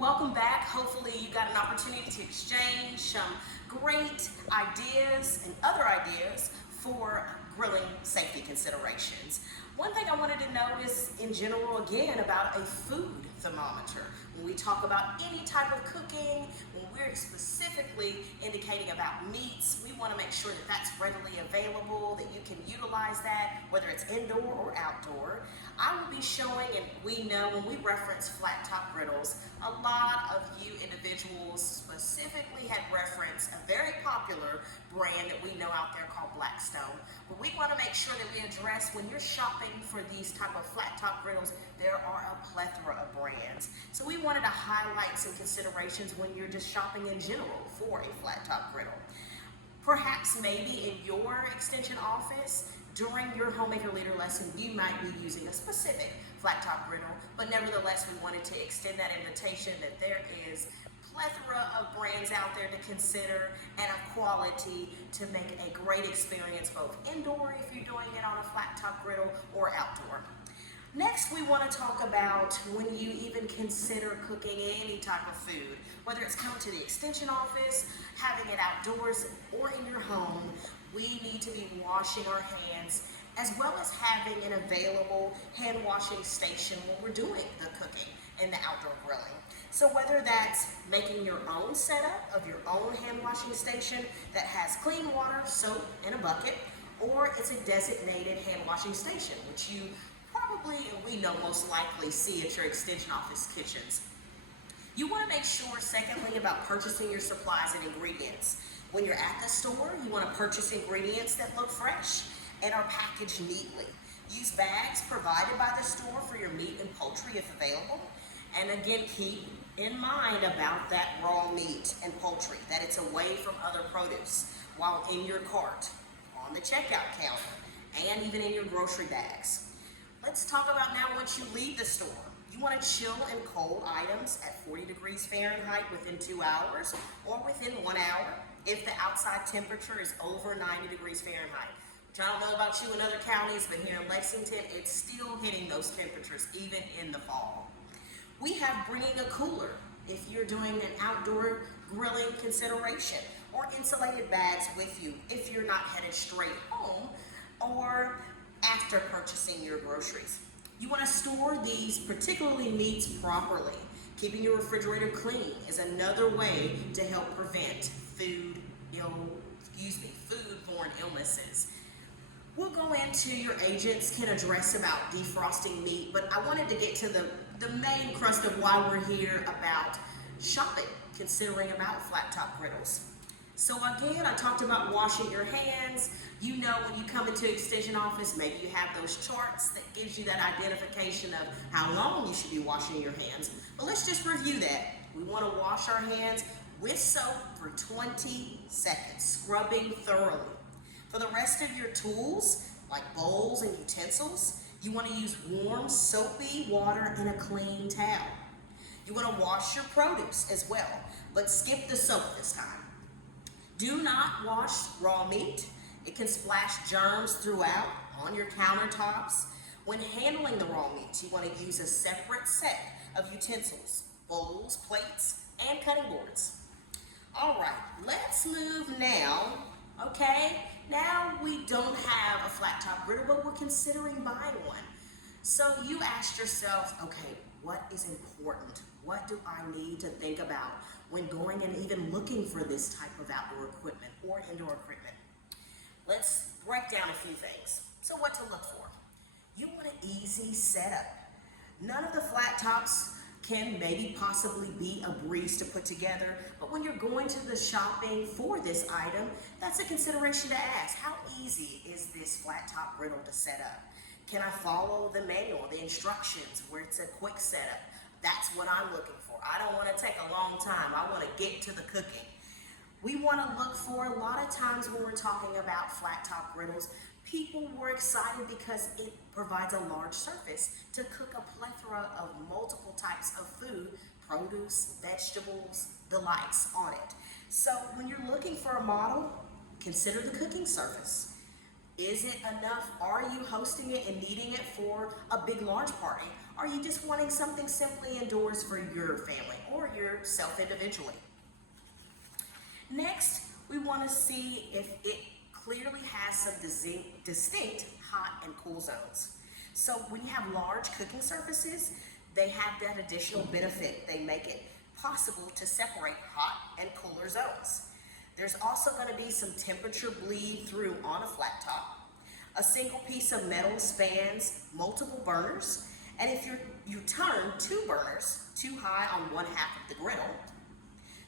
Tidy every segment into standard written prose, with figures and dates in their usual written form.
Welcome back. Hopefully you got an opportunity to exchange some great ideas and other ideas for grilling safety considerations. One thing I wanted to notice in general again about a food thermometer. When we talk about any type of cooking, when we're specifically indicating about meats, we want to make sure that that's readily available, that you can utilize that, whether it's indoor or outdoor. I will be showing, and we know when we reference flat top griddles, a lot of you individuals specifically had referenced a very popular brand that we know out there called Blackstone. But we want to make sure that we address when you're shopping for these type of flat top griddles, there are a plethora of brands. So we wanted to highlight some considerations when you're just shopping in general for a flat top griddle. Perhaps maybe in your extension office, during your homemaker leader lesson, you might be using a specific flat top griddle, but nevertheless, we wanted to extend that invitation that there is plethora of brands out there to consider and of quality to make a great experience both indoor if you're doing it on a flat top griddle or outdoor. Next, we want to talk about when you even consider cooking any type of food, whether it's coming to the extension office, having it outdoors, or in your home, we need to be washing our hands as well as having an available hand washing station when we're doing the cooking and the outdoor grilling. So whether that's making your own setup of your own hand washing station that has clean water, soap, and a bucket, or it's a designated hand washing station, which you probably, and we know most likely, see at your extension office kitchens. You want to make sure, secondly, about purchasing your supplies and ingredients. When you're at the store, you want to purchase ingredients that look fresh and are packaged neatly. Use bags provided by the store for your meat and poultry if available. And again, keep in mind about that raw meat and poultry, that it's away from other produce while in your cart, on the checkout counter, and even in your grocery bags. Let's talk about now once you leave the store. You want to chill and cold items at 40 degrees Fahrenheit within 2 hours or within 1 hour if the outside temperature is over 90 degrees Fahrenheit. Which I don't know about you in other counties, but here in Lexington, it's still hitting those temperatures even in the fall. We have bringing a cooler if you're doing an outdoor grilling consideration, or insulated bags with you if you're not headed straight home or after purchasing your groceries. You want to store these, particularly meats, properly. Keeping your refrigerator clean is another way to help prevent foodborne illnesses. We'll go into your agents can address about defrosting meat, but I wanted to get to the main crust of why we're here about shopping, considering about flat top griddles. So again, I talked about washing your hands. You know when you come into extension office, maybe you have those charts that gives you that identification of how long you should be washing your hands. But let's just review that. We want to wash our hands with soap for 20 seconds, scrubbing thoroughly. For the rest of your tools, like bowls and utensils, you want to use warm, soapy water and a clean towel. You want to wash your produce as well, but skip the soap this time. Do not wash raw meat. It can splash germs throughout on your countertops. When handling the raw meat, you want to use a separate set of utensils, bowls, plates, and cutting boards. All right, let's move now, okay? Now we don't have a flat top griddle, but we're considering buying one. So you asked yourself, okay, what is important? What do I need to think about when going and even looking for this type of outdoor equipment or indoor equipment? Let's break down a few things. So what to look for? You want an easy setup. None of the flat tops can maybe possibly be a breeze to put together, but when you're going to the shopping for this item, that's a consideration to ask. How easy is this flat top griddle to set up? Can I follow the manual, the instructions, where it's a quick setup? That's what I'm looking for. I don't want to take a long time. I want to get to the cooking. We want to look for, a lot of times when we're talking about flat top griddles, people were excited because it provides a large surface to cook a plethora of multiple types of food, produce, vegetables, the likes on it. So when you're looking for a model, consider the cooking surface. Is it enough? Are you hosting it and needing it for a big, large party? are you just wanting something simply indoors for your family or yourself individually? Next, we want to see if it clearly has some distinct hot and cool zones. So when you have large cooking surfaces, they have that additional benefit. They make it possible to separate hot and cooler zones. There's also going to be some temperature bleed through on a flat top. A single piece of metal spans multiple burners, and if you turn two burners too high on one half of the griddle,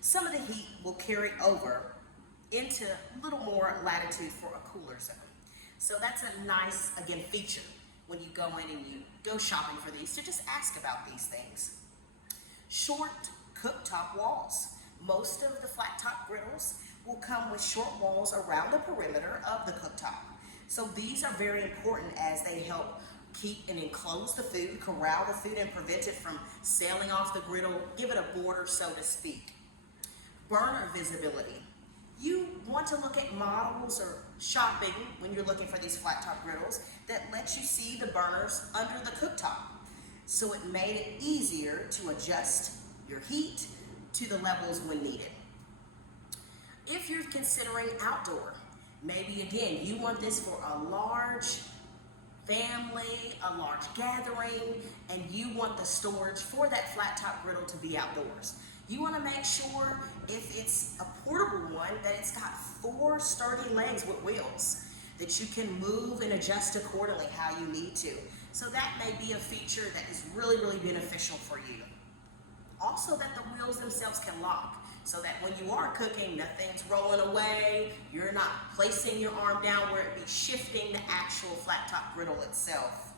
some of the heat will carry over into a little more latitude for a cooler zone. So that's a nice, again, feature when you go in and you go shopping for these, to just ask about these things. Short cooktop walls. Most of the flat top griddles will come with short walls around the perimeter of the cooktop. So these are very important as they help keep and enclose the food, corral the food, and prevent it from sailing off the griddle, give it a border, so to speak. Burner visibility. You want to look at models or shopping when you're looking for these flat top griddles that let you see the burners under the cooktop. So it made it easier to adjust your heat to the levels when needed. If you're considering outdoor, maybe again, you want this for a large family, a large gathering, and you want the storage for that flat top griddle to be outdoors. You want to make sure, if it's a portable one, that it's got 4 sturdy legs with wheels that you can move and adjust accordingly how you need to. So that may be a feature that is really, really beneficial for you. Also, that the wheels themselves can lock, so that when you are cooking, nothing's rolling away, you're not placing your arm down where it be shifting the actual flat top griddle itself.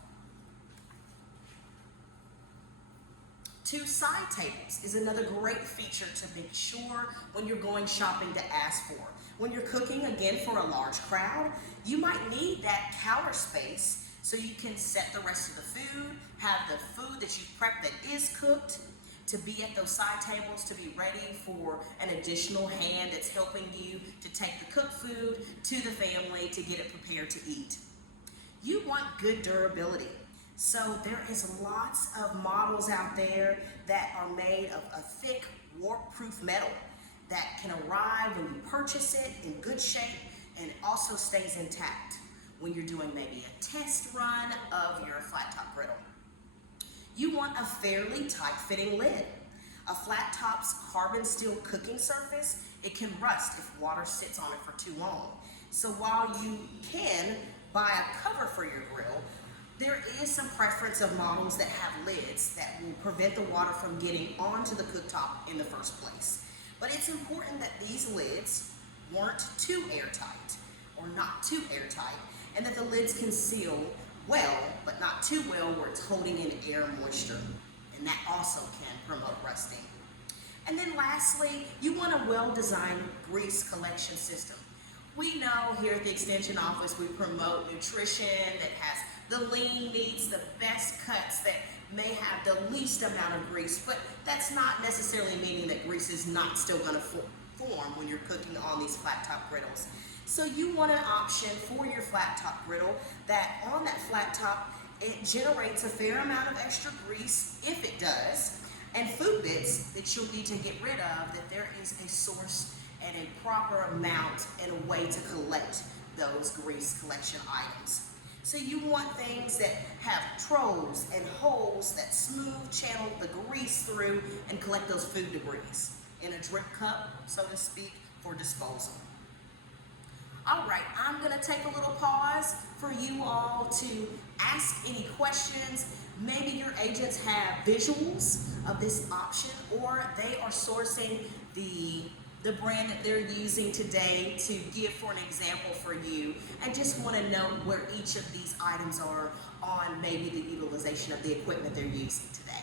2 side tables is another great feature to make sure when you're going shopping to ask for. When you're cooking, again, for a large crowd, you might need that counter space so you can set the rest of the food, have the food that you've prepped that is cooked to be at those side tables, to be ready for an additional hand that's helping you to take the cooked food to the family to get it prepared to eat. You want good durability. So there is lots of models out there that are made of a thick, warp-proof metal that can arrive when you purchase it in good shape and it also stays intact when you're doing maybe a test run of your flat top griddle. You want a fairly tight-fitting lid. A flat top's carbon steel cooking surface, it can rust if water sits on it for too long. So while you can buy a cover for your grill, there is some preference of models that have lids that will prevent the water from getting onto the cooktop in the first place. But it's important that these lids weren't too airtight or not too airtight, and that the lids can seal well, but not too well where it's holding in air moisture. And that also can promote rusting. And then lastly, you want a well-designed grease collection system. We know here at the Extension Office we promote nutrition that has the lean meats, the best cuts that may have the least amount of grease, but that's not necessarily meaning that grease is not still going to form when you're cooking on these flat top griddles. So you want an option for your flat top griddle that on that flat top, it generates a fair amount of extra grease, if it does, and food bits that you'll need to get rid of, that there is a source and a proper amount and a way to collect those grease collection items. So you want things that have troughs and holes that smooth channel the grease through and collect those food debris in a drip cup, so to speak, for disposal. All right, I'm gonna take a little pause for you all to ask any questions. Maybe your agents have visuals of this option, or they are sourcing the brand that they're using today to give for an example for you, and just want to know where each of these items are on maybe the utilization of the equipment they're using today.